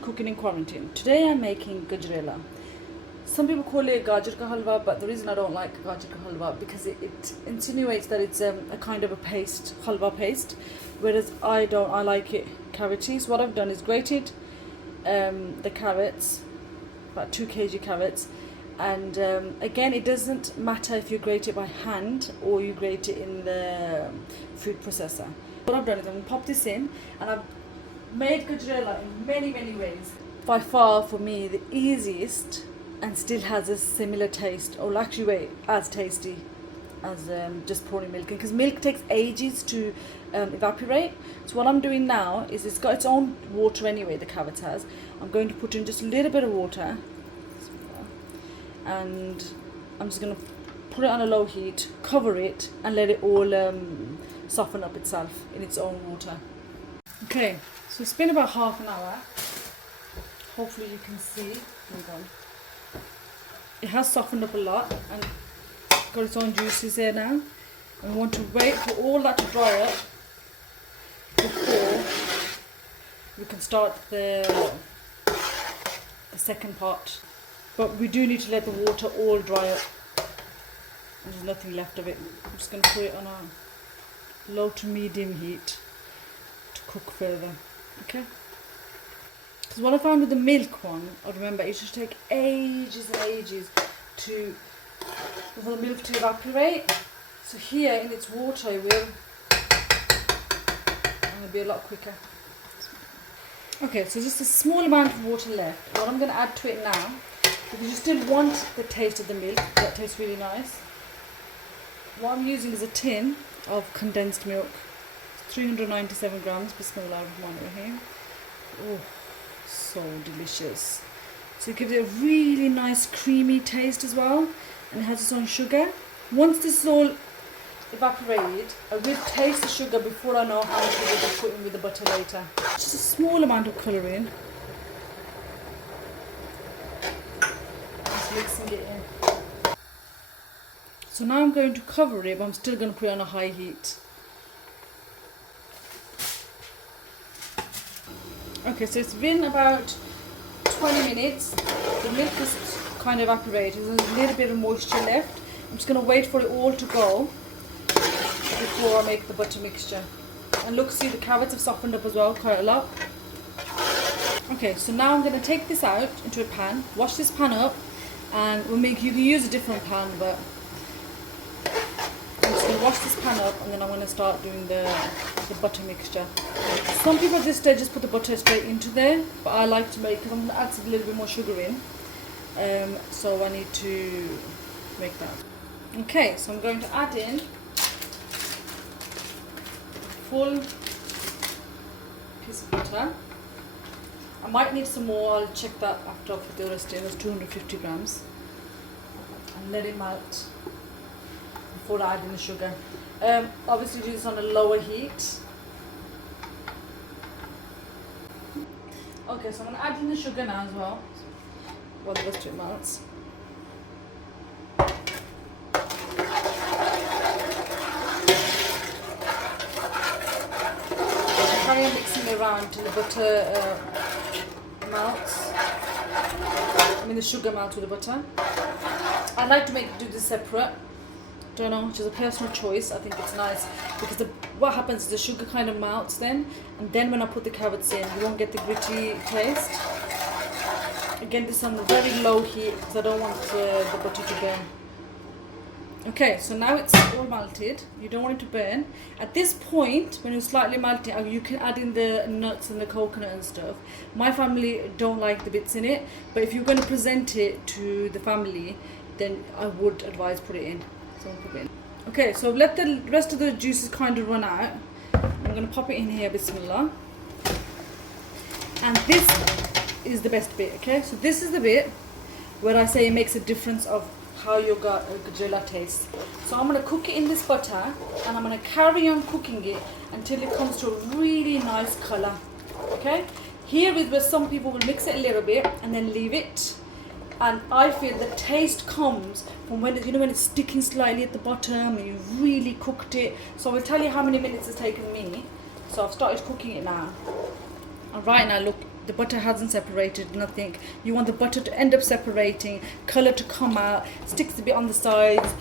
to cooking in quarantine. Today I'm making gajarela. Some people call it gajar ka halwa, but the reason I don't like gajar ka halwa because it insinuates that it's a kind of a paste, halwa paste, whereas I don't. I like it carroty. So what I've done is grated the carrots, about 2 kg carrots, and again, it doesn't matter if you grate it by hand or you grate it in the food processor. What I've done is I'm going to pop this in, and I've made gajarela in many ways. By far for me the easiest and still has a similar taste, or actually wait, as tasty as just pouring milk in, because milk takes ages to evaporate. So what I'm doing now is, it's got its own water anyway, the carrot has. I'm going to put in just a little bit of water, and I'm just going to put it on a low heat, cover it, and let it all soften up itself in its own water. Okay, so it's been about half an hour. Hopefully you can see. Hold on. It has softened up a lot and got its own juices there now. And we want to wait for all that to dry up before we can start the second pot. But we do need to let the water all dry up. And there's nothing left of it. I'm just going to put it on a low to medium heat to cook further. Okay? Because what I found with the milk one, I remember it should take ages and ages for the milk to evaporate. So here in its water it will, and it'll be a lot quicker. Okay, so just a small amount of water left. What I'm going to add to it now, because you still want the taste of the milk, that tastes really nice. What I'm using is a tin of condensed milk. It's 397 grams. Bismillah ar-Rahman ar-Rahim. Oh, so delicious. So it gives it a really nice creamy taste as well, and it has its own sugar. Once this is all evaporated, I will taste the sugar before I know how much I will be putting with the butter later. Just a small amount of colouring. Just mixing it in. So now I'm going to cover it, but I'm still going to put it on a high heat. Okay, so it's been about 20 minutes. The milk is kind of evaporated. There's a little bit of moisture left. I'm just going to wait for it all to go before I make the butter mixture. And look, see, the carrots have softened up as well quite a lot. Okay, so now I'm going to take this out into a pan, wash this pan up, and you can use a different pan, but I'm just going to wash this pan up, and then I'm going to start doing the butter mixture. Some people at this stage just put the butter straight into there, but I like to make, because I'm going to add a little bit more sugar in, so I need to make that. Okay, so I'm going to add in full piece of butter. I might need some more, I'll check that after I put the rest in. It's 250 grams. And let it melt before I add in the sugar. Obviously do this on a lower heat. Okay, so I'm going to add in the sugar now as well, while the rest of it melts. Carry on mixing it around till the butter melts. The sugar melts with the butter. I like to do this separate. Don't know, which is a personal choice. I think it's nice because what happens is the sugar kind of melts then, and then when I put the carrots in, you won't get the gritty taste. Again, this is on a very low heat because I don't want the butter to burn. Okay, so now it's all melted. You don't want it to burn. At this point, when it's slightly melting, you can add in the nuts and the coconut and stuff. My family don't like the bits in it, but if you're going to present it to the family, then I would advise put it in. So I'll put it in. Okay, so let the rest of the juices kind of run out. I'm going to pop it in here, bismillah. And this is the best bit, okay? So this is the bit where I say it makes a difference of how your gajarela tastes. So I'm going to cook it in this butter, and I'm going to carry on cooking it until it comes to a really nice colour. Okay? Here is where some people will mix it a little bit and then leave it. And I feel the taste comes from when when it's sticking slightly at the bottom and you've really cooked it. So I will tell you how many minutes it's taken me. So I've started cooking it now. And right now, look, the butter hasn't separated, nothing. You want the butter to end up separating, colour to come out, sticks a bit on the sides.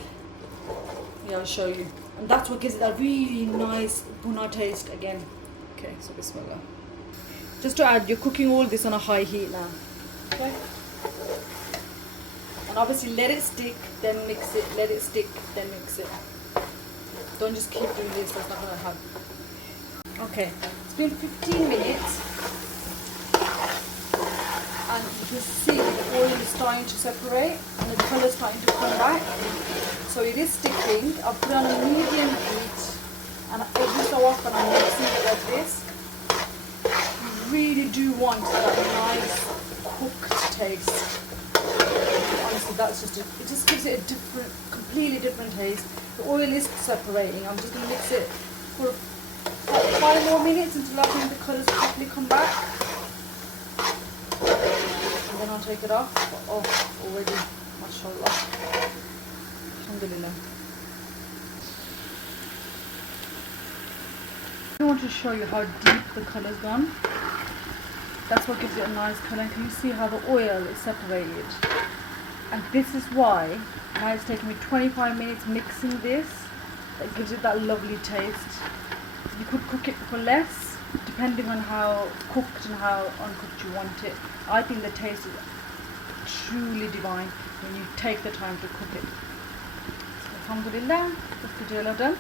Yeah, I'll show you. And that's what gives it that really nice bhuna taste again. Okay, so bismillah. Just to add, you're cooking all this on a high heat now. Okay? And obviously let it stick, then mix it, let it stick, then mix it. Don't just keep doing this, that's not going to happen. Okay, it's been 15 minutes. And you can see the oil is starting to separate and the colour is starting to come back. So it is sticking. I've put it on a medium heat and every so often I'm mixing it like this. You really do want that nice cooked taste. Honestly, that's just it just gives it a different, completely different taste. The oil is separating. I'm just going to mix it for 5 more minutes until I think the colours properly come back. And then I'll take it off. Oh, already, mashallah. Alhamdulillah. I want to show you how deep the colour's gone. That's what gives it a nice colour. And can you see how the oil is separated? And this is why now it's taken me 25 minutes mixing this. That gives it that lovely taste. You could cook it for less, depending on how cooked and how uncooked you want it. I think the taste is truly divine when you take the time to cook it. So, alhamdulillah, that's the deal done.